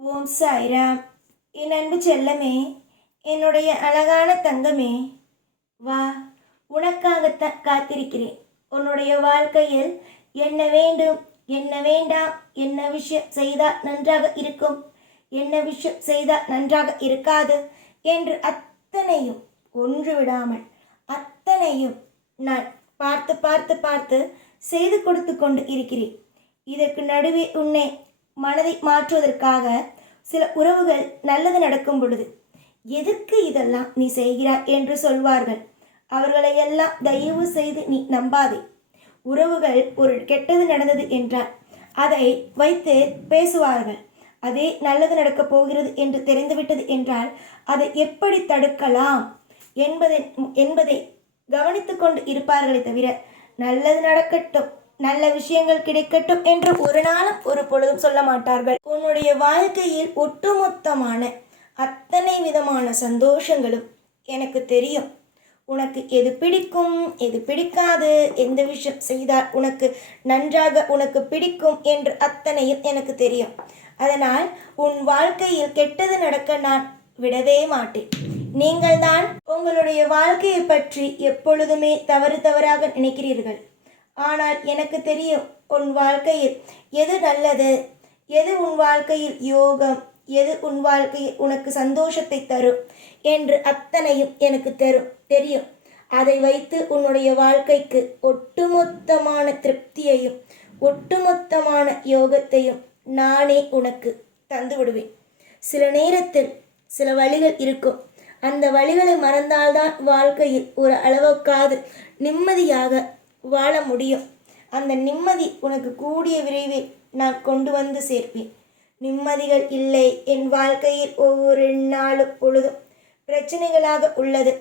ஓம் சாய்ராம். என் அன்பு செல்லமே, என்னுடைய அழகான தங்கமே, வா, உனக்காகத்தான் காத்திருக்கிறேன். உன்னுடைய வாழ்க்கையில் என்ன வேண்டும், என்ன வேண்டாம், என்ன விஷயம் செய்தால் நன்றாக இருக்கும், என்ன விஷயம் செய்தால் நன்றாக இருக்காது என்று அத்தனையும் ஒன்று விடாமல் அத்தனையும் நான் பார்த்து பார்த்து பார்த்து செய்து கொடுத்து கொண்டு இருக்கிறேன். இதற்கு நடுவே உன்னை மனதை மாற்றுவதற்காக சில உறவுகள் நல்லது நடக்கும் பொழுது எதுக்கு இதெல்லாம் நீ செய்கிறாய் என்று சொல்வார்கள். அவர்களை எல்லாம் தயவு செய்து நீ நம்பாதே. உறவுகள் ஒரு கெட்டது நடந்தது என்றால் அதை வைத்து பேசுவார்கள். அதே நல்லது நடக்கப் போகிறது என்று தெரிந்துவிட்டது என்றால் அதை எப்படி தடுக்கலாம் என்பதை கவனித்து கொண்டு இருப்பார்களே தவிர நல்லது நடக்கட்டும், நல்ல விஷயங்கள் கிடைக்கட்டும் என்று ஒரு நாளும் ஒரு பொழுதும் சொல்ல மாட்டார்கள். உன்னுடைய வாழ்க்கையில் ஒட்டுமொத்தமான அத்தனை விதமான சந்தோஷங்களும் எனக்கு தெரியும். உனக்கு எது பிடிக்கும், எது பிடிக்காது, எந்த விஷயம் செய்தால் உனக்கு நன்றாக உனக்கு பிடிக்கும் என்று அத்தனையும் எனக்கு தெரியும். அதனால் உன் வாழ்க்கையில் கெட்டது நடக்க நான் விடவே மாட்டேன். நீங்கள் தான் உங்களுடைய வாழ்க்கையை பற்றி எப்பொழுதுமே தவறாக நினைக்கிறீர்கள். ஆனால் எனக்கு தெரியும் உன் வாழ்க்கையில் எது நல்லது, எது உன் வாழ்க்கையில் யோகம், எது உன் வாழ்க்கையில் உனக்கு சந்தோஷத்தை தரும் என்று அத்தனையும் எனக்கு தெரியும். அதை வைத்து உன்னுடைய வாழ்க்கைக்கு ஒட்டுமொத்தமான திருப்தியையும் ஒட்டுமொத்தமான யோகத்தையும் நானே உனக்கு தந்து விடுவேன். சில நேரத்தில் சில வழிகள் இருக்கும். அந்த வழிகளை மறந்தால்தான் வாழ்க்கையில் ஒரு அளவுக்காவது நிம்மதியாக வாழ முடியும். அந்த நிம்மதி உனக்கு கூடிய விரைவில் நான் கொண்டு வந்து சேர்ப்பேன். நிம்மதிகள் இல்லை என் வாழ்க்கையில். ஒவ்வொரு நாளும் பொழுதும் பிரச்சனைகளாக உள்ளது.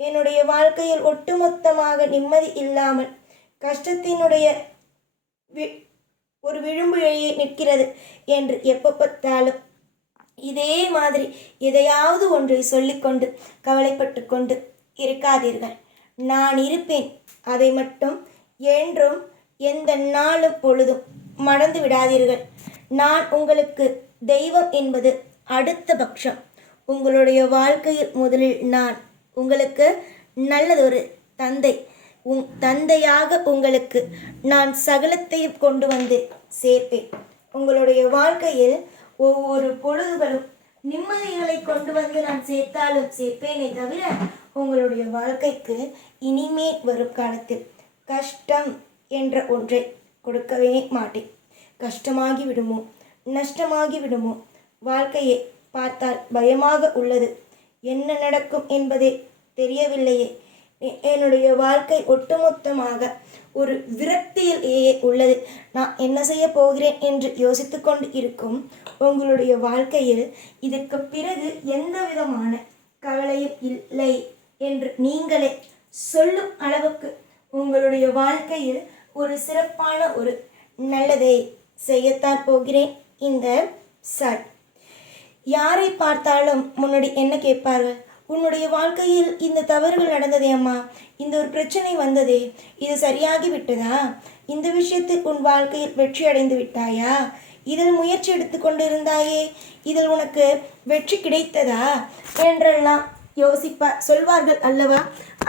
என்னுடைய வாழ்க்கையில் ஒட்டுமொத்தமாக நிம்மதி இல்லாமல் கஷ்டத்தினுடைய ஒரு விளிம்பிலேயே நிற்கிறது என்று எப்போ பார்த்தாலும் இதே மாதிரி எதையாவது ஒன்றை சொல்லிக்கொண்டு கவலைப்பட்டு கொண்டு இருக்காதீர்கள். நான் இருப்பேன். அதை மட்டும் என்றும் எந்த நாளும் பொழுதும் மறந்து விடாதீர்கள். நான் உங்களுக்கு தெய்வம் என்பது அடுத்த பட்சம். உங்களுடைய வாழ்க்கையில் முதலில் நான் உங்களுக்கு நல்லதொரு தந்தை. தந்தையாக உங்களுக்கு நான் சகலத்தையும் கொண்டு வந்து சேர்ப்பேன். உங்களுடைய வாழ்க்கையில் ஒவ்வொரு பொழுதுகளும் நிம்மதிகளை கொண்டு வந்து நான் சேர்த்தாலும் சேர்ப்பேனே தவிர உங்களுடைய வாழ்க்கைக்கு இனிமே வரும் காலத்தில் கஷ்டம் என்ற ஒன்றை கொடுக்கவே மாட்டேன். கஷ்டமாகி விடுமோ, நஷ்டமாகி விடுமோ, வாழ்க்கையை பார்த்தால் பயமாக உள்ளது. என்ன நடக்கும் என்பதே தெரியவில்லையே. என்னுடைய வாழ்க்கை ஒட்டுமொத்தமாக ஒரு விரக்தியிலேயே உள்ளது. நான் என்ன செய்ய போகிறேன் என்று யோசித்து கொண்டு இருக்கும் உங்களுடைய வாழ்க்கையில் இதற்கு பிறகு எந்த விதமான கவலையும் இல்லை என்று நீங்களே சொல்லும் அளவுக்கு உங்களுடைய வாழ்க்கையில் ஒரு சிறப்பான ஒரு நல்லதை செய்யத்தான் போகிறேன். இந்த சாய் யாரை பார்த்தாலும் முன்னாடி என்ன கேட்பார்கள்? உன்னுடைய வாழ்க்கையில் இந்த தவறுகள் நடந்ததே அம்மா, இந்த ஒரு பிரச்சனை வந்ததே, இது சரியாகி விட்டதா, இந்த விஷயத்தில் உன் வாழ்க்கையில் வெற்றி அடைந்து விட்டாயா, இதில் முயற்சி எடுத்து கொண்டு இருந்தாயே, இதில் உனக்கு வெற்றி கிடைத்ததா என்றெல்லாம் சொல்வார்கள் அல்லவா?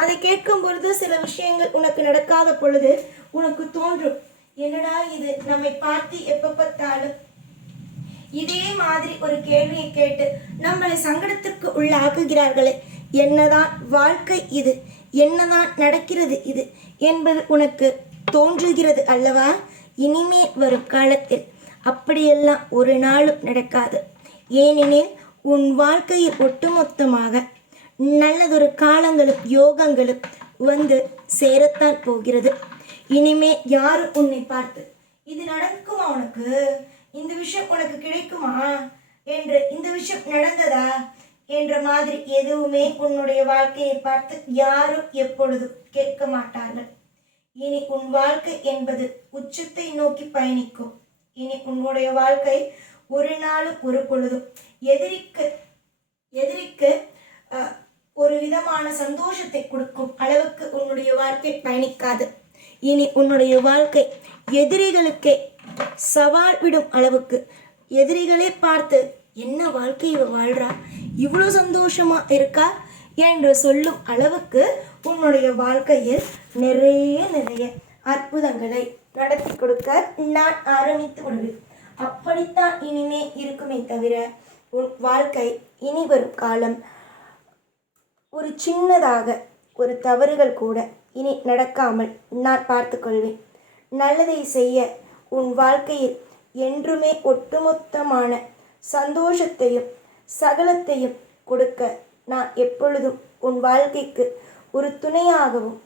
அதை கேட்கும் பொழுது சில விஷயங்கள் உனக்கு நடக்காத பொழுது உனக்கு தோன்றும், என்னடா இது நம்மை பார்த்து எப்போ பார்த்தாலும் இதே மாதிரி ஒரு கேள்வியை கேட்டு நம்மளை சங்கடத்திற்கு உள்ளாக்குகிறார்களே, என்னதான் வாழ்க்கை இது, என்னதான் நடக்கிறது இது என்பது உனக்கு தோன்றுகிறது அல்லவா? இனிமே வரும் காலத்தில் அப்படியெல்லாம் ஒரு நாளும் நடக்காது. ஏனெனில் உன் வாழ்க்கையில் ஒட்டுமொத்தமாக நல்லதொரு காலங்களும் யோகங்களும் வந்து சேரத்தான் போகிறது. இனிமே யாரும் உன்னை பார்த்து இது நடக்குமா, உனக்கு இந்த விஷயம் உனக்கு கிடைக்குமா என்று, இந்த விஷயம் நடந்ததா என்ற மாதிரி எதுவுமே உன்னுடைய வாழ்க்கையை பார்த்து யாரும் எப்பொழுதும் கேட்க மாட்டார்கள். இனி உன் வாழ்க்கை என்பது உச்சத்தை நோக்கி பயணிக்கும். இனி உன்னுடைய வாழ்க்கை ஒரு நாளும் ஒரு பொழுதும் எதிரிக்கு ஒரு விதமான சந்தோஷத்தை கொடுக்கும் அளவுக்கு உன்னுடைய வாழ்க்கை பயணிக்காது. இனி உன்னுடைய வாழ்க்கை எதிரிகளுக்கே சவால் விடும் அளவுக்கு எதிரிகளே பார்த்து என்ன வாழ்க்கை இவ வாழ்றா, இவ்வளோ சந்தோஷமா இருக்கா என்று சொல்லும் அளவுக்கு உன்னுடைய வாழ்க்கையில் நிறைய நிறைய அற்புதங்களை நடத்தி கொடுக்க நான் ஆரம்பித்து விடுவேன். அப்படித்தான் இனிமே இருக்குமே தவிர உன் வாழ்க்கை இனி வரும் காலம் ஒரு சின்னதாக ஒரு தவறுகள் கூட இனி நடக்காமல் நான் பார்த்து கொள்வேன். நல்லதை செய்ய உன் வாழ்க்கையில் என்றுமே ஒட்டுமொத்தமான சந்தோஷத்தையும் சகலத்தையும் கொடுக்க நான் எப்பொழுதும் உன் வாழ்க்கைக்கு ஒரு துணையாகவும்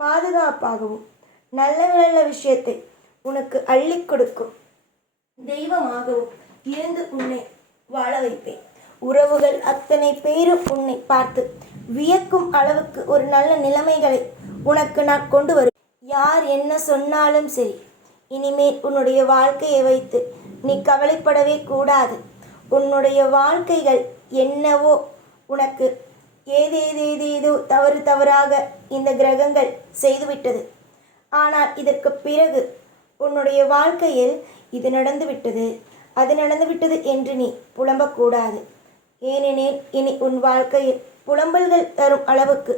பாதுகாப்பாகவும் நல்ல நல்ல விஷயத்தை உனக்கு அள்ளி கொடுக்கும் தெய்வமாகவும் இருந்து உன்னை வாழ வைப்பேன். உறவுகள் அத்தனை பேரும் உன்னை பார்த்து வியக்கும் அளவுக்கு ஒரு நல்ல நிலைமைகளை உனக்கு நான் கொண்டு வருவேன். யார் என்ன சொன்னாலும் சரி, இனிமேல் உன்னுடைய வாழ்க்கையை வைத்து நீ கவலைப்படவே கூடாது. உன்னுடைய வாழ்க்கைகள் என்னவோ உனக்கு ஏதேதேதேதோ தவறாக இந்த கிரகங்கள் செய்துவிட்டது. ஆனால் இதற்கு பிறகு உன்னுடைய வாழ்க்கையில் இது நடந்துவிட்டது, அது நடந்துவிட்டது என்று நீ புலம்பக்கூடாது. ஏனெனில் இனி உன் வாழ்க்கையில் புலம்பல்கள் தரும் அளவுக்கு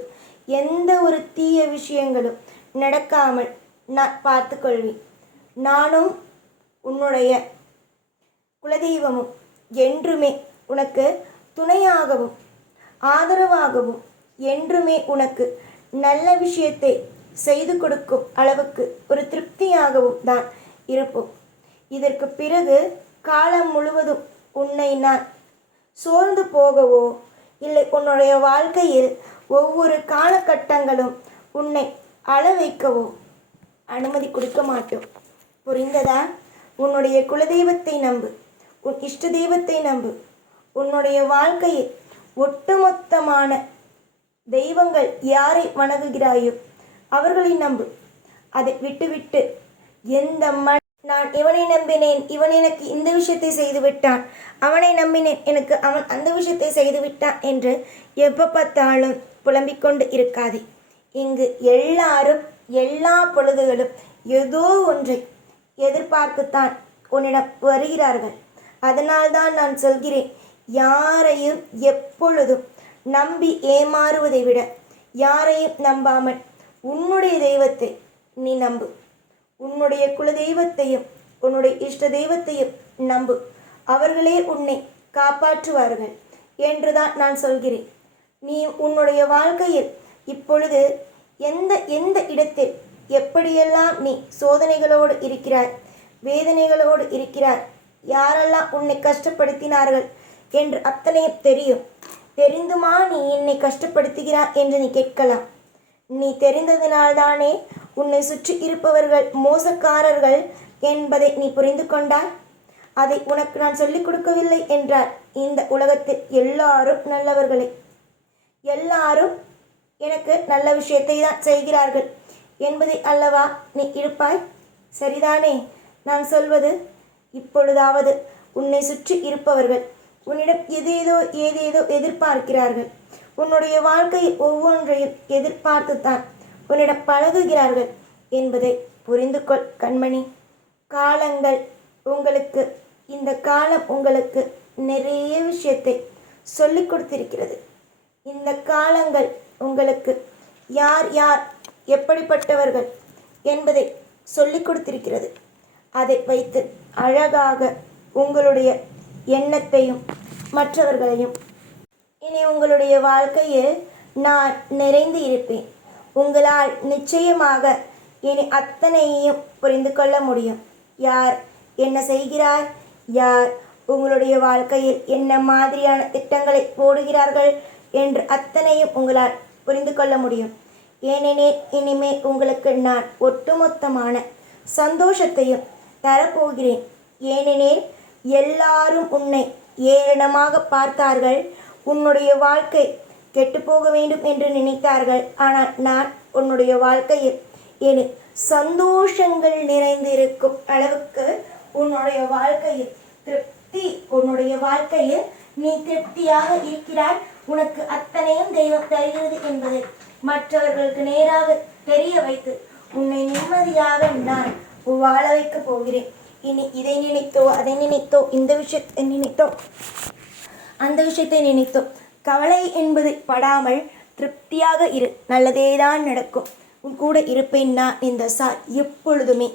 எந்த ஒரு தீய விஷயங்களும் நடக்காமல் நான் பார்த்து கொள்வேன். நானும் உன்னுடைய குலதெய்வமும் என்றுமே உனக்கு துணையாகவும் ஆதரவாகவும் என்றுமே உனக்கு நல்ல விஷயத்தை செய்து கொடுக்கும் அளவுக்கு ஒரு திருப்தியாகவும் தான் இருப்போம். இதற்கு பிறகு காலம் முழுவதும் உன்னை நான் சோர்ந்து போகவோ இல்லை உன்னுடைய வாழ்க்கையில் ஒவ்வொரு காலகட்டங்களும் உன்னை அழ வைக்கவோ அனுமதி கொடுக்க மாட்டோம். புரிந்ததா? உன்னுடைய குலதெய்வத்தை நம்பு, உன் இஷ்ட தெய்வத்தை நம்பு. உன்னுடைய வாழ்க்கையில் ஒட்டுமொத்தமான தெய்வங்கள் யாரை வணங்குகிறாயோ அவர்களை நம்பு. அதை விட்டுவிட்டு நான் இவனை நம்பினேன், இவன் எனக்கு இந்த விஷயத்தை செய்து விட்டான், அவனை நம்பினேன், எனக்கு அவன் அந்த விஷயத்தை செய்து விட்டான் என்று எப்போ பார்த்தாலும் புலம்பிக்கொண்டு இருக்காதே. இங்கு எல்லாரும் எல்லா பொழுதுகளும் ஏதோ ஒன்றை எதிர்பார்த்துத்தான் உன்னிடம் வருகிறார்கள். அதனால்தான் நான் சொல்கிறேன், யாரையும் எப்பொழுதும் நம்பி ஏமாறுவதை விட யாரையும் நம்பாமல் உன்னுடைய தெய்வத்தை நீ நம்பு. உன்னுடைய குல தெய்வத்தையும் உன்னுடைய இஷ்ட தெய்வத்தையும் நம்பு. அவர்களே உன்னை காப்பாற்றுவார்கள் என்றுதான் நான் சொல்கிறேன். நீ உன்னுடைய வாழ்க்கையில் இப்பொழுது எந்த இடத்தில் எப்படியெல்லாம் நீ சோதனைகளோடு இருக்கிறாய், வேதனைகளோடு இருக்கிறாய், யாரெல்லாம் உன்னை கஷ்டப்படுத்தினார்கள் என்று அத்தனையும் தெரியும். தெரிந்துமா நீ என்னை கஷ்டப்படுத்துகிறாய் என்று நீ கேட்கலாம். நீ தெரிந்ததினால்தானே உன்னை சுற்றி இருப்பவர்கள் மோசக்காரர்கள் என்பதை நீ புரிந்து கொண்டாய். அதை உனக்கு நான் சொல்லிக் கொடுக்கவில்லை என்றால் இந்த உலகத்தில் எல்லாரும் நல்லவர்களே, எல்லாரும் எனக்கு நல்ல விஷயத்தை தான் செய்கிறார்கள் என்பதை அல்லவா நீ இருப்பாய். சரிதானே நான் சொல்வது? இப்பொழுதாவது உன்னை சுற்றி இருப்பவர்கள் உன்னிடம் ஏதேதோ எதிர்பார்க்கிறார்கள். உன்னுடைய வாழ்க்கையில் ஒவ்வொன்றையும் எதிர்பார்த்துத்தான் உன்னிடம் பழகுகிறார்கள் என்பதை புரிந்து கொள் கண்மணி. காலங்கள் உங்களுக்கு, இந்த காலம் உங்களுக்கு நிறைய விஷயத்தை சொல்லிக் கொடுத்திருக்கிறது. இந்த காலங்கள் உங்களுக்கு யார் யார் எப்படிப்பட்டவர்கள் என்பதை சொல்லிக் கொடுத்திருக்கிறது. அதை வைத்து அழகாக உங்களுடைய எண்ணத்தையும் மற்றவர்களையும் இனி உங்களுடைய வாழ்க்கையில் நான் நிறைந்து இருப்பேன். உங்களால் நிச்சயமாக இனி அத்தனையும் புரிந்து கொள்ள முடியும். யார் என்ன செய்கிறார், யார் உங்களுடைய வாழ்க்கையில் என்ன மாதிரியான திட்டங்களை போடுகிறார்கள் என்று அத்தனையும் உங்களால் புரிந்து கொள்ள முடியும். ஏனெனில் இனிமே உங்களுக்கு நான் ஒட்டுமொத்தமான சந்தோஷத்தையும் தரப்போகிறேன். ஏனெனில் எல்லாரும் உன்னை ஏளனமாக பார்த்தார்கள். உன்னுடைய வாழ்க்கை கெட்டுப்போக வேண்டும் என்று நினைத்தார்கள். ஆனால் நான் உன்னுடைய வாழ்க்கையில் இனி சந்தோஷங்கள் நிறைந்திருக்கும் அளவுக்கு உன்னுடைய வாழ்க்கையில் உன்னுடைய வாழ்க்கையில் நீ திருப்தியாக இருக்கிறாய். உனக்கு அத்தனையும் தெய்வம் தருகிறது என்பதை மற்றவர்களுக்கு நேராக தெரிய வைத்து உன்னை நிம்மதியாக நான் வாழ வைக்கப் போகிறேன். இனி இதை நினைத்தோ அதை நினைத்தோ இந்த விஷயத்தை நினைத்தோ அந்த விஷயத்தை நினைத்தோ கவலை என்பது படாமல் திருப்தியாக இரு. நல்லதேதான் நடக்கும். உன் கூட இருப்பேன் நான் இந்த சாய் எப்பொழுதுமே.